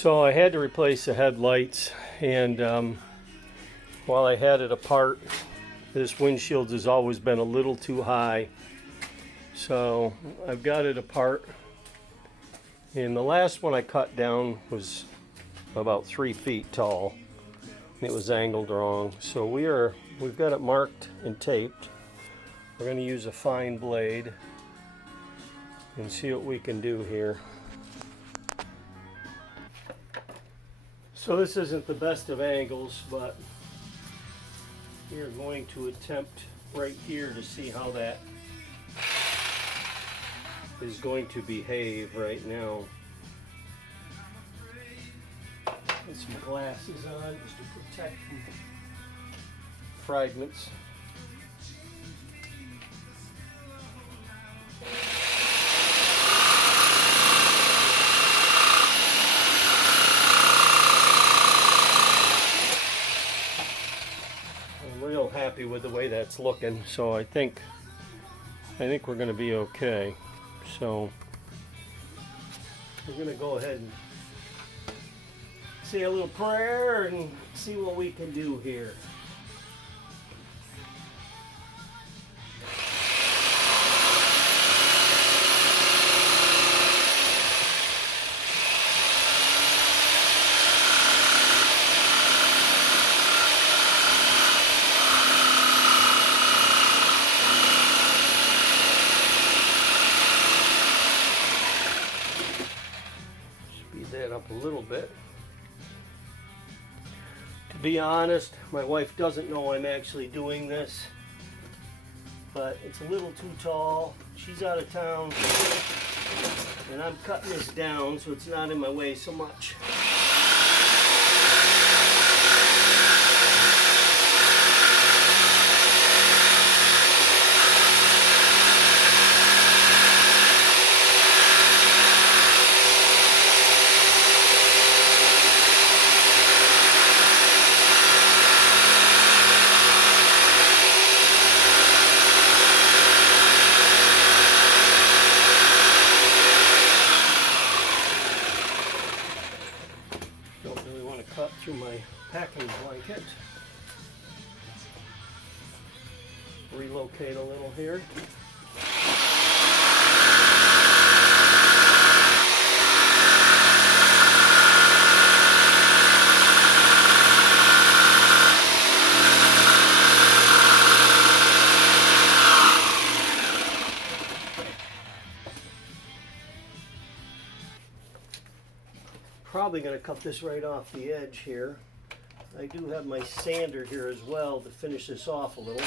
So I had to replace the headlights, and while I had it apart, this windshield has always been a little too high. So I've got it apart, and the last one I cut down was about 3 feet tall. It was angled wrong. So we've got it marked and taped. We're going to use a fine blade and see what we can do here. So this isn't the best of angles, but we are going to attempt right here to see how that is going to behave right now. Put some glasses on just to protect from fragments. I'm real happy with the way that's looking, so I think we're going to be okay. So we're going to go ahead and say a little prayer and see what we can do here. Speed that up a little bit. To be honest, my wife doesn't know I'm actually doing this, but it's a little too tall. She's out of town, and I'm cutting this down so it's not in my way so much. Cut through my packing blanket. Relocate a little here. Probably going to cut this right off the edge here. I do have my sander here as well to finish this off a little.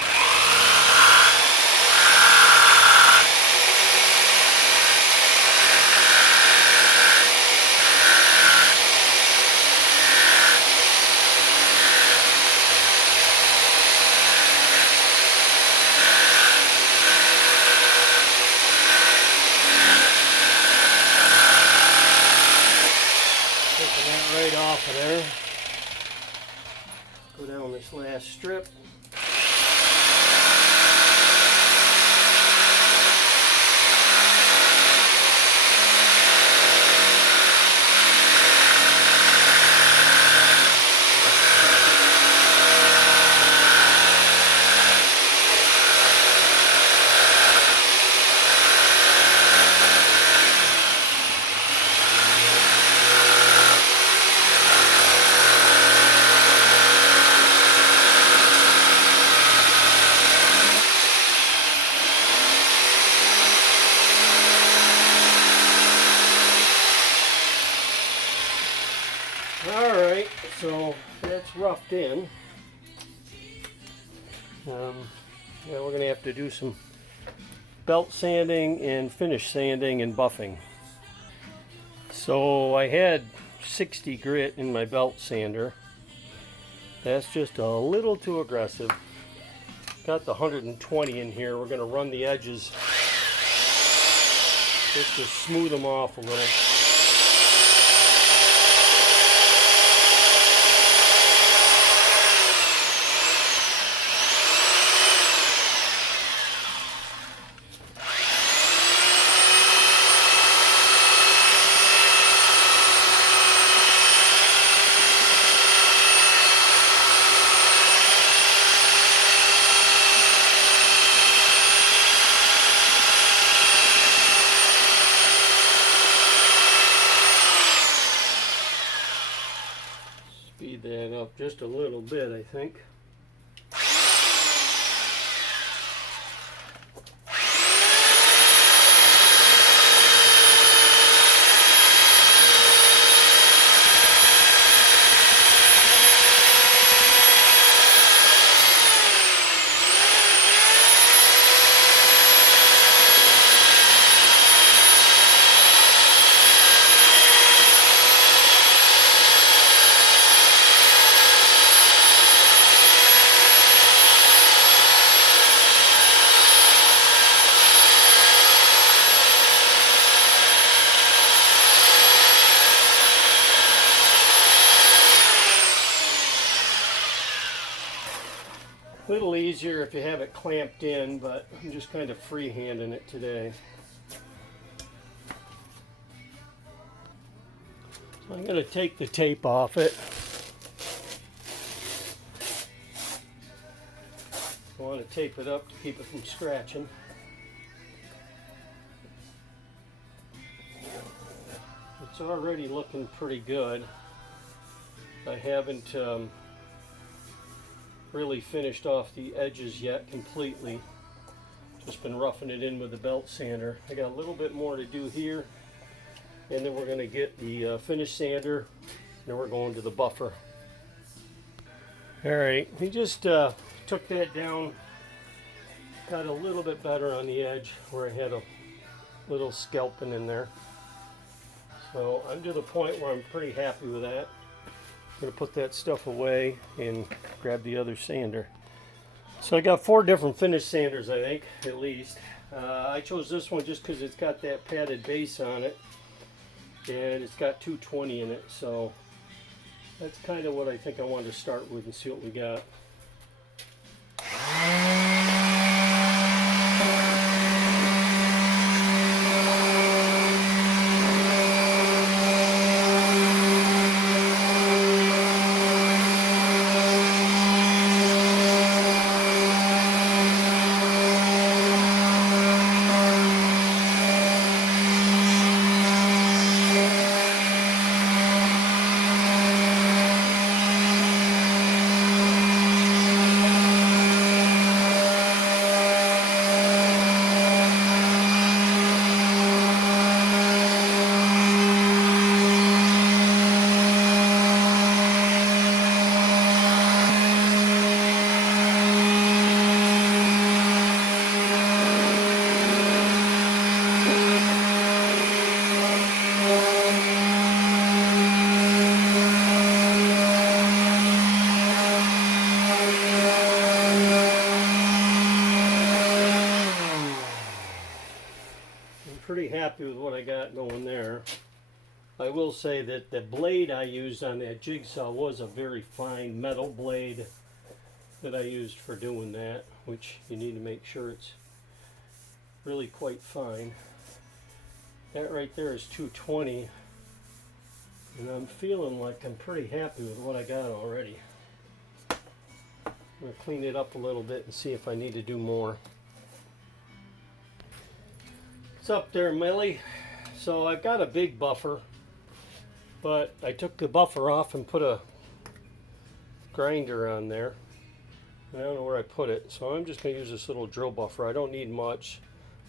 Right off of there. Go down this last strip. Alright, so that's roughed in. Yeah, we're going to have to do some belt sanding and finish sanding and buffing. So I had 60 grit in my belt sander. That's just a little too aggressive. Got the 120 in here. We're going to run the edges just to smooth them off a little. speed that up just a little bit, I think. A little easier if you have it clamped in, but I'm just kind of freehanding it today. So I'm going to take the tape off it. I want to tape it up to keep it from scratching. It's already looking pretty good. I haven't really finished off the edges yet completely. Just been roughing it in with the belt sander. I got a little bit more to do here, and then we're going to get the finish sander, and then we're going to the buffer. Alright, we just took that down, got a little bit better on the edge where I had a little scalping in there. So I'm to the point where I'm pretty happy with that. I'm going to put that stuff away and grab the other sander. So I got 4 different finish sanders, I think, at least. I chose this one just because it's got that padded base on it, and it's got 220 in it, so that's kind of what I think I wanted to start with and see what we got. Pretty happy with what I got going there. I will say that the blade I used on that jigsaw was a very fine metal blade that I used for doing that, which you need to make sure it's really quite fine. That right there is 220, and I'm feeling like I'm pretty happy with what I got already. I'm going to clean it up a little bit and see if I need to do more. What's up there, Millie? So I've got a big buffer, but I took the buffer off and put a grinder on there. I don't know where I put it, so I'm just going to use this little drill buffer. I don't need much.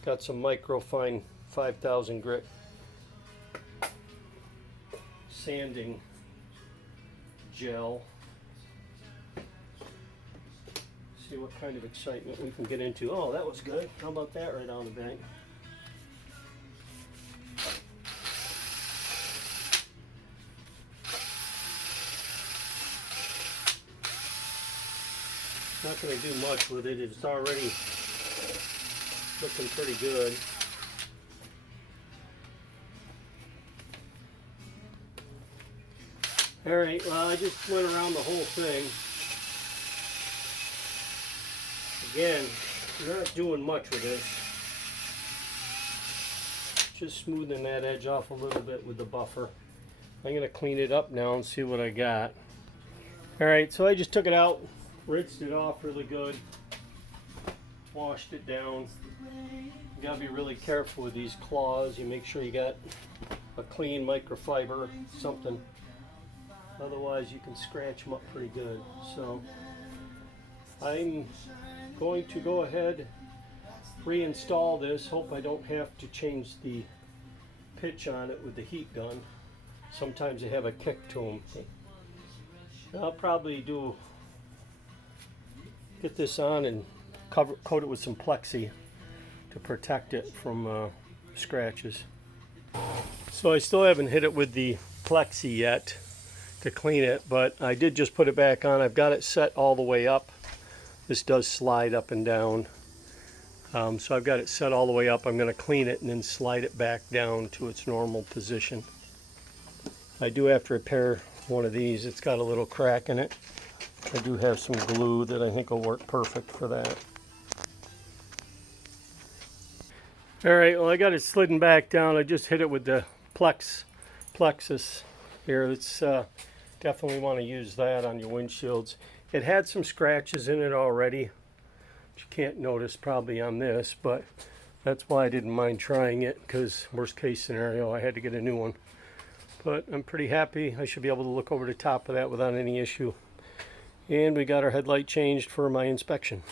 Got some micro fine 5000 grit sanding gel. See what kind of excitement we can get into. Oh, that was good. How about that right on the bank? Not going to do much with it. It's already looking pretty good. Alright, well, I just went around the whole thing. Again, we're not doing much with this. Just smoothing that edge off a little bit with the buffer. I'm going to clean it up now and see what I got. Alright, so I just took it out, rinsed it off really good, washed it down. You gotta be really careful with these claws. You make sure you got a clean microfiber, something. Otherwise you can scratch them up pretty good. So I'm going to go ahead, reinstall this. Hope I don't have to change the pitch on it with the heat gun. Sometimes they have a kick to them. I'll probably get this on and coat it with some plexi to protect it from scratches. So I still haven't hit it with the plexi yet to clean it, but I did just put it back on. I've got it set all the way up. This does slide up and down. So I've got it set all the way up. I'm going to clean it and then slide it back down to its normal position. I do have to repair one of these. It's got a little crack in it. I do have some glue that I think will work perfect for that. Alright, well I got it slidden back down. I just hit it with the plexus here. It's definitely want to use that on your windshields. It had some scratches in it already, which you can't notice probably on this, but that's why I didn't mind trying it, because worst case scenario I had to get a new one. But I'm pretty happy. I should be able to look over the top of that without any issue. And we got our headlight changed for my inspection.